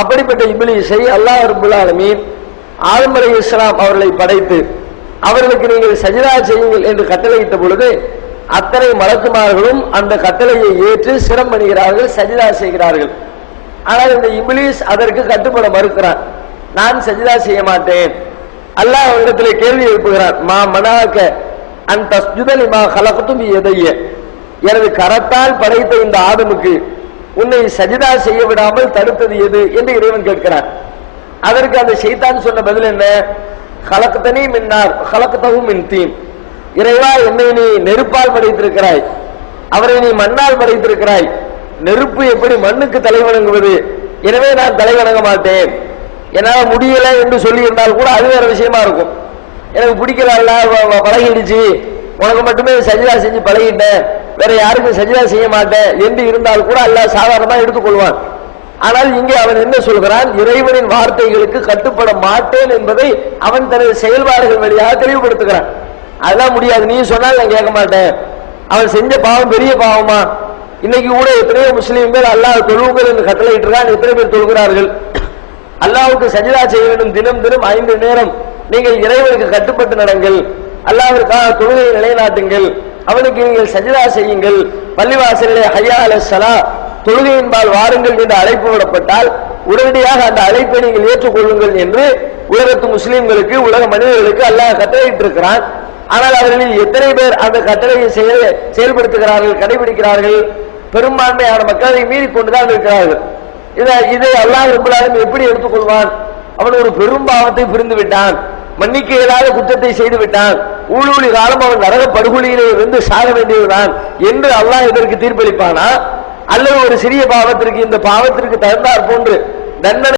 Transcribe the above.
அப்படிப்பட்ட இப்லீஸை அல்லாஹ் ரப்பல் ஆலமீன் ஆதம் அலைஹிஸ்ஸலாம் அவர்களை படைத்து அவர்களுக்கு நீங்கள் சஜிதா செய்யுங்கள் என்று கட்டளையிட்ட பொழுது அத்தனை மலக்குமார்களும் அந்த கட்டளையை ஏற்று சிரம் பண்ணுகிறார்கள், சஜிதா செய்கிறார்கள். ஆனால் இந்த இப்லீஸ் அதற்கு கட்டுப்பட மறுக்கிறான். நான் சஜிதா செய்ய மாட்டேன். அல்லாஹ் அவரிடத்தில் கேள்வி எழுப்புகிறான், மா மனாக்க அன் தஸ்ஜுத லிமா கலகத்து பியதைய, எனது கரத்தால் படைத்த இந்த ஆதமுக்கு உன்னை சஜிதா செய்ய விடாமல் தடுத்தது எது என்று இறைவன் கேட்கிறான். அதற்கு அந்த ஷைத்தான் சொன்ன பதில் என்ன? கலக்கத்தனி மின்னார் கலக்கத்தவும் மின் தீன், இறைவா என்னை நீ நெருப்பால் படைத்திருக்கிறாய், அவரை நீ மண்ணால் படைத்திருக்கிறாய், நெருப்பு எப்படி மண்ணுக்கு தலை வணங்குவது, எனவே நான் தலை வணங்க மாட்டேன், என்னால் முடியல என்று சொல்லி இருந்தால் கூட அது வேற விஷயமா இருக்கும். எனக்கு பிடிக்கல, பழகிடுச்சு, உனக்கு மட்டுமே சஜிதா செஞ்சு பழகிட்டேன், வேற யாருக்கும் சஜிதா செய்ய மாட்டேன் என்று இருந்தால் கூட அல்லாஹ் சாதாரணமா எடுத்துக்கொள்வான். ஆனால் இங்கே அவன் என்ன சொல்கிறான்? இறைவனின் வார்த்தைகளுக்கு கட்டுப்பட மாட்டேன் என்பதை அவன் தனது செயல்பாடுகள் வழியாக தெளிவுபடுத்துகிறான். அதெல்லாம் முடியாது, நீ சொன்னால் நான் கேட்க மாட்டேன். அவன் செஞ்ச பாவம் பெரிய பாவமா? இன்னைக்கு கூட எத்தனையோ முஸ்லீம்கள் அல்லாஹ் தொழுவுங்கள் என்று கட்டளையிட்டு இருக்கான். எத்தனை பேர் தொழுகிறார்கள்? அல்லாஹ்வுக்கு சஜிதா செய்ய வேண்டும், தினம் தினம் 5 நேரம் நீங்கள் இறைவனுக்கு கட்டுப்பட்டு நடங்கள், அல்லாஹ்விற்காக தொழுகையை நிலைநாட்டுங்கள், அவனுக்கு நீங்கள் சஜிதா செய்யுங்கள், பள்ளிவாசலிலே ஹய்யா அலஸ் ஸலா தொழுகையின்பால் வாருங்கள் என்று அழைப்பு விடப்பட்டால் உடனடியாக அந்த அழைப்பை நீங்கள் ஏற்றுக்கொள்ளுங்கள் என்று உலகத்து முஸ்லீம்களுக்கு, உலக மனிதர்களுக்கு அல்லாஹ் கட்டளையிட்டு இருக்கிறான். ஆனால் அவர்களில் எத்தனை பேர் அந்த கட்டளையை செயல்படுத்துகிறார்கள், கடைபிடிக்கிறார்கள்? பெரும்பான்மையான மக்கள் அதை மீறி கொண்டுதான் இருக்கிறார்கள். இதை அல்லாஹ் ரப்பல் ஆலமீன் எப்படி எடுத்துக்கொள்வான்? அவன் ஒரு பெரும் பாவத்தை புரிந்து விட்டான், மன்னிக்க இயலாத குற்றத்தை செய்து விட்டான், ஊழூழி காலம் அவன் நரக படுகொலியிலே இருந்து சாக வேண்டியதுதான் என்று அல்லாஹ் இதற்கு தீர்ப்பளிப்பானா? அல்லது ஒரு சிறிய பாவத்திற்கு இந்த பாவத்திற்கு தகுந்தாற் போன்று தண்டனை